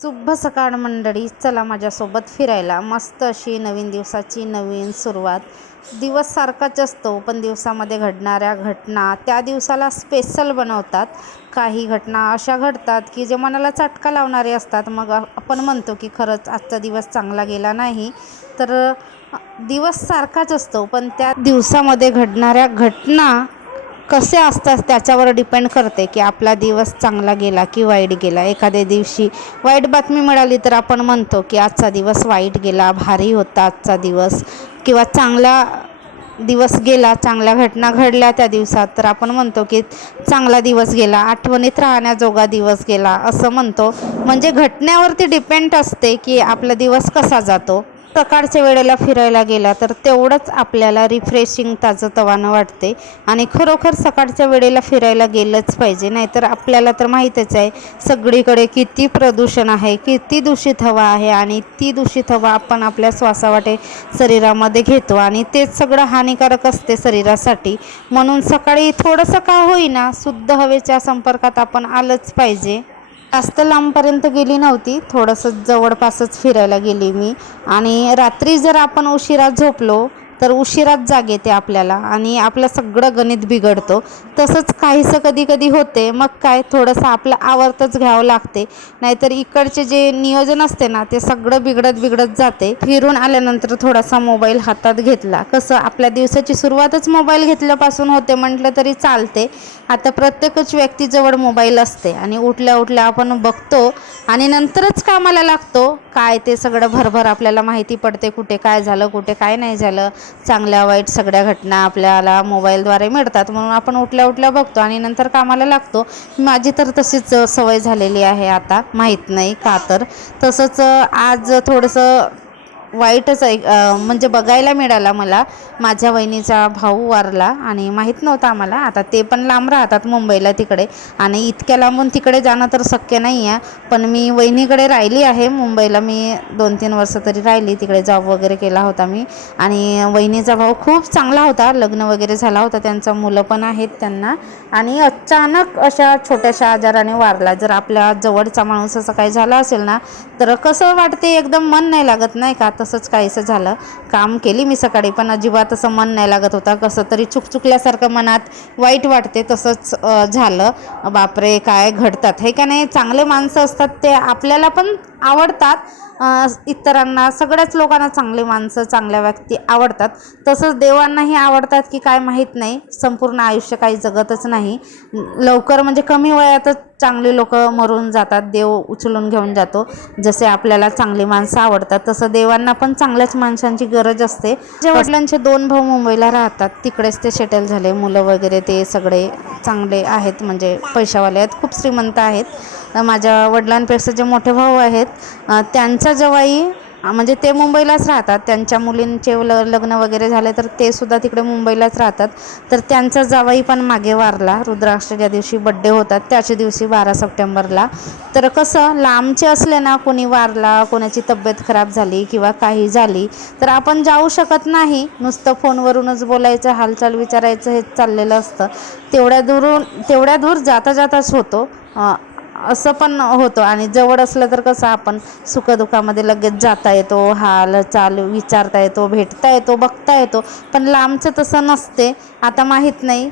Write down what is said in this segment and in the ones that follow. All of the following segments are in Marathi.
शुभ सकाळ मंडळी. चला माझ्यासोबत फिरायला. मस्त अशी नवीन दिवसाची नवीन सुरुवात. दिवस सारखाच असतो पण दिवसामध्ये घडणाऱ्या घटना त्या दिवसाला स्पेशल बनवतात. काही घटना अशा घडतात की जे मनाला चटका लावणारे असतात. मग आपण म्हणतो की खरंच आजचा दिवस चांगला गेला नाही. तर दिवस सारखाच असतो पण त्या दिवसामध्ये घडणाऱ्या घटना कसे असतात त्याच्यावर डिपेंड करते की आपला दिवस चांगला गेला की वाईट गेला. एखाद्या दिवशी वाईट बातमी मिळाली तर आपण म्हणतो की आजचा दिवस वाईट गेला भारी होता आजचा दिवस. किंवा चांगला दिवस गेला चांगल्या घटना घडल्या त्या दिवसात तर आपण म्हणतो की चांगला दिवस गेला आठवणीत राहण्याजोगा दिवस गेला असं म्हणतो. म्हणजे घटनेवरती डिपेंड असते की आपला दिवस कसा जातो. सकाळच्या वेळेला फिरायला गेला तर तेवढंच आपल्याला रिफ्रेशिंग ताजंतवानं वाटते. आणि खरोखर सकाळच्या वेळेला फिरायला गेलंच पाहिजे. नाहीतर आपल्याला तर माहीतच आहे सगळीकडे किती प्रदूषण आहे किती दूषित हवा आहे आणि ती दूषित हवा आपण आपल्या श्वासावाटे शरीरामध्ये घेतो आणि तेच सगळं हानिकारक असते शरीरासाठी. म्हणून सकाळी थोडंसं का होईना शुद्ध हवेच्या संपर्कात आपण आलंच पाहिजे. जास्त लांबपर्यंत गेली नव्हती. थोडंसं जवळपासच फिरायला गेली मी. आणि रात्री जर आपण उशिरा झोपलो तर उशिराच जाग येते आपल्याला आणि आपलं सगळं गणित बिघडतो. तसंच काहीसं कधी कधी होते मग काय थोडंसं आपलं आवर्तच घ्यावं लागते. नाहीतर इकडचे जे नियोजन असते ना ते सगळं बिघडत बिघडत जाते. फिरून आल्यानंतर थोडासा मोबाईल हातात घेतला. कसं आपल्या दिवसाची सुरुवातच मोबाईल घेतल्यापासून होते म्हटलं तरी चालते. आता प्रत्येकच व्यक्तीजवळ मोबाईल असते आणि उठल्या उठल्या आपण बघतो आणि नंतरच कामाला लागतो. काय ते सगळं भरभर आपल्याला माहिती पडते कुठे काय झालं कुठे काय नाही झालं. चांगल्या वाईट सगळ्या घटना आपल्याला मोबाईलद्वारे मिळतात. म्हणून आपण उठल्या उठल्या बघतो आणि नंतर कामाला लागतो. माझी तर तशीच सवय झालेली आहे आता. माहीत नाही का तर. तसंच आज थोडंसं वाईटच ऐक म्हणजे बघायला मिळाला मला. माझ्या वहिनीचा भाऊ वारला आणि माहीत नव्हतं आम्हाला. आता ते पण लांब राहतात मुंबईला तिकडे. आणि इतक्या लांबून तिकडे जाणं तर शक्य नाही आहे पण मी वहिनीकडे राहिली आहे. मुंबईला मी दोन तीन वर्ष तरी राहिली. तिकडे जॉब वगैरे केला होता मी. आणि वहिनीचा भाऊ खूप चांगला होता. लग्न वगैरे झाला होता. त्यांचा मुलं पण आहेत त्यांना. आणि अचानक अशा छोट्याशा आजाराने वारला. जर आपल्या जवळचा माणूस असं काही झाला असेल ना तर कसं वाटते? एकदम मन नाही लागत नाही का? तसंच काहीसं झालं. काम केली मी सकाळी पण अजिबात असं मन नाही लागत होता. कसं तरी चुकचुकल्यासारखं मनात वाईट वाटते तसंच झालं. बापरे काय घडतात? हे का नाही चांगले माणसं असतात ते आपल्याला पण आवडतात. इतरांना सगळ्याच लोकांना चांगले माणसं चांगल्या व्यक्ती आवडतात. तसंच देवांनाही आवडतात की काय माहीत नाही. संपूर्ण आयुष्य काही जगतच नाही. लवकर म्हणजे कमी वयातच चांगली लोक मरून जातात. देव उचलून घेऊन जातो. जसे आपल्याला चांगली माणसं आवडतात तसं देवांना पण चांगल्याच माणसांची गरज असते. जे वडिलांचे दोन भाऊ मुंबईला राहतात. तिकडेच ते सेटल झाले. मुलं वगैरे ते सगळे चांगले आहेत. म्हणजे पैशावाले आहेत. खूप श्रीमंत आहेत. माझ्या वडिलांपेक्षा जे मोठे भाऊ आहेत त्यांचा जवाई म्हणजे ते मुंबईलाच राहतात. त्यांच्या मुलींचे ल लग्न वगैरे झाले तर ते सुद्धा तिकडे मुंबईलाच राहतात. तर त्यांचा जावाई पण मागे वारला. रुद्राक्ष ज्या दिवशी बड्डे होतात त्याच्या दिवशी बारा सप्टेंबरला. तर कसं लांबचे असले ना कोणी वारला कोणाची तब्येत खराब झाली किंवा काही झाली तर आपण जाऊ शकत नाही. नुसतं फोनवरूनच बोलायचं हालचाल विचारायचं हेच चाललेलं असतं. तेवढ्या दूरून तेवढ्या दूर जाता जाताच होतो. असं पण होतं. आणि जवळ असलं तर कसं आपण सुखदुःखामध्ये लगेच जाता येतो हाल चाल विचारता येतो भेटता येतो बघता येतो. पण लांबचं तसं नसते. आता माहीत नाही.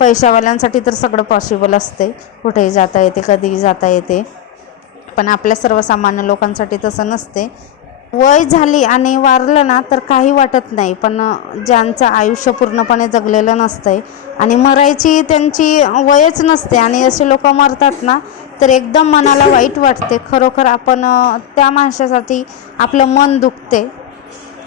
पैशावाल्यांसाठी तर सगळं पॉसिबल असते. कुठेही जाता येते कधीही जाता येते. पण आपल्या सर्वसामान्य लोकांसाठी तसं नसते. वय झाली आणि वारलं ना तर काही वाटत नाही. पण ज्यांचं आयुष्य पूर्णपणे जगलेलं नसतंय आणि मरायची त्यांची वयच नसते आणि असे लोक मरतात ना तर एकदम मनाला वाईट वाटते. खरोखर आपण त्या माणसासाठी आपलं मन दुखते.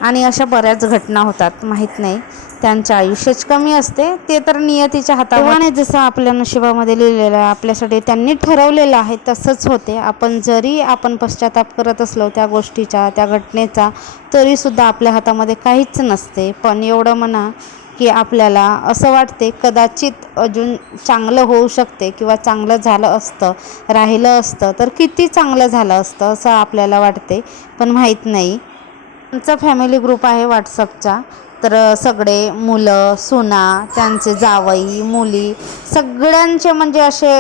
आणि अशा बऱ्याच घटना होतात माहीत नाही. त्यांचं आयुष्यच कमी असते ते तर नियतीच्या हाताने जसं आपल्या नशिबामध्ये लिहिलेलं आहे आपल्यासाठी त्यांनी ठरवलेलं आहे तसंच होते. आपण जरी आपण पश्चाताप करत असलो त्या गोष्टीचा त्या घटनेचा तरीसुद्धा आपल्या हातामध्ये काहीच नसते. पण एवढं म्हणा की आपल्याला असं वाटते कदाचित अजून चांगलं होऊ शकते किंवा चांगलं झालं असतं राहिलं असतं तर किती चांगलं झालं असतं असं आपल्याला वाटते. पण माहीत नाही. आमचा फॅमिली ग्रुप आहे व्हॉट्सअपचा तर सगळे मुलं सुना त्यांचे जावई मुली सगळ्यांचे म्हणजे असे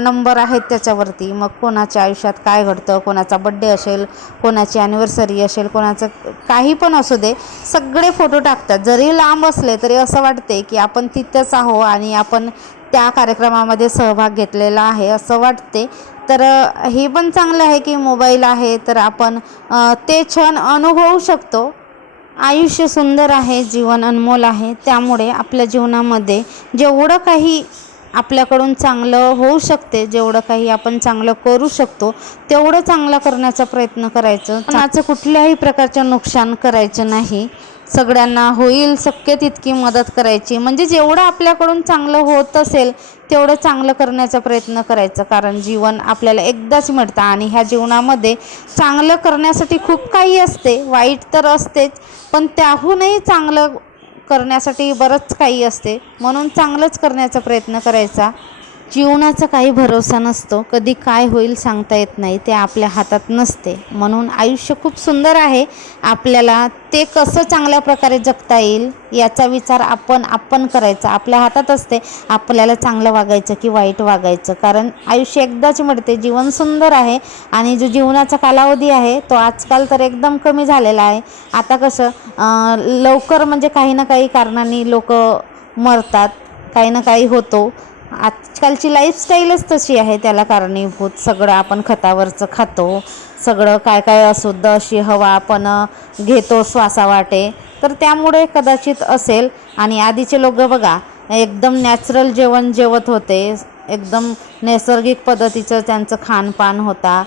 नंबर आहेत त्याच्यावरती. मग कोणाच्या आयुष्यात काय घडतं कोणाचा बड्डे असेल कोणाची ॲनिव्हर्सरी असेल कोणाचं काही पण असू दे सगळे फोटो टाकतात. जरी लांब असले तरी असं वाटते की आपण तिथंच आहो आणि आपण त्या कार्यक्रमामध्ये सहभाग घेतलेला आहे असं वाटते. तर हे पण चांगलं आहे की मोबाईल आहे तर आपण ते क्षण अनुभवू शकतो. आयुष्य सुंदर आहे जीवन अनमोल आहे. त्यामुळे आपल्या जीवनामध्ये जेवढं काही आपल्याकडून चांगलं होऊ शकते. जेवढं काही आपण चांगलं करू शकतो तेवढं चांगलं करण्याचा प्रयत्न करायचं. कोणाचं कुठल्याही प्रकारचं नुकसान करायचं नाही. सगळ्यांना होईल शक्य तितकी मदत करायची. म्हणजे जेवढं आपल्याकडून चांगलं होत असेल तेवढं चांगलं करण्याचा प्रयत्न करायचा. कारण जीवन आपल्याला एकदाच मिळतं आणि ह्या जीवनामध्ये चांगलं करण्यासाठी खूप काही असते. वाईट तर असतेच पण त्याहूनही चांगलं करण्यासाठी बरंच काही असते. म्हणून चांगलंच करण्याचा प्रयत्न करायचा. जीवनाचा काही भरोसा नसतो. कधी काय होईल सांगता येत नाही. ते आपल्या हातात नसते. म्हणून आयुष्य खूप सुंदर आहे. आपल्याला ते कसं चांगल्या प्रकारे जगता येईल याचा विचार आपण आपण करायचा. आपल्या हातात असते. आपल्याला चांगलं वागायचं की वाईट वागायचं. कारण आयुष्य एकदाच मिळते. जीवन सुंदर आहे आणि जो जीवनाचा कालावधी आहे तो आजकाल तर एकदम कमी झालेला आहे. आता कसं लवकर म्हणजे काही ना काही कारणांनी लोक मरतात. काही ना काही होतो. आजकालची लाईफस्टाईलच तशी आहे. त्याला कारणीभूत सगळं आपण खतावरचं खातो. सगळं काय काय अशुद्ध अशी हवा आपण घेतो घेतो श्वासावाटे. तर त्यामुळे कदाचित असेल. आणि आधीचे लोक बघा एकदम नॅचरल जेवण जेवत होते. एकदम नैसर्गिक पद्धतीचं त्यांचं खानपान होता.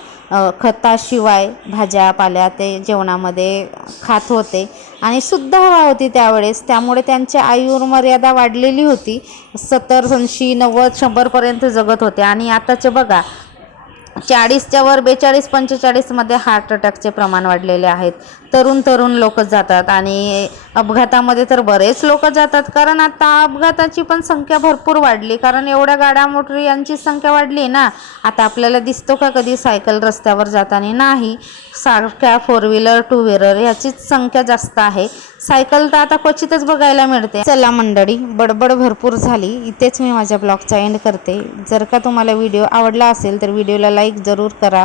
खताशिवाय भाज्या पाल्या ते जेवणामध्ये खात होते. आणि शुद्ध हवा होती त्यावेळेस. त्यामुळे त्यांची आयुर्मर्यादा वाढलेली होती. सत्तर ऐंशी नव्वद शंभरपर्यंत जगत होते. आणि आताचे बघा चाळीसच्या वर बेचाळीस पंचेचाळीसमध्ये हार्ट अटॅकचे प्रमाण वाढलेले आहेत. तरुण तरुण लोक जातात आणि अपघातामध्ये तर बरेच लोक जातात. कारण आता अपघाताची पण संख्या भरपूर वाढली. कारण एवढ्या गाड्या मोटर यांची संख्या वाढली ना आता आपल्याला दिसतो का कधी सायकल रस्त्यावर जाताना नाही? सारख्या फोर व्हीलर टू व्हीलर ह्याचीच संख्या जास्त आहे. सायकल तर आता क्वचितच बघायला मिळते. चला मंडळी बडबड भरपूर झाली. इथेच मी माझ्या ब्लॉगचा एंड करते. जर का तुम्हाला व्हिडिओ आवडला असेल तर व्हिडिओला लाईक जरूर करा.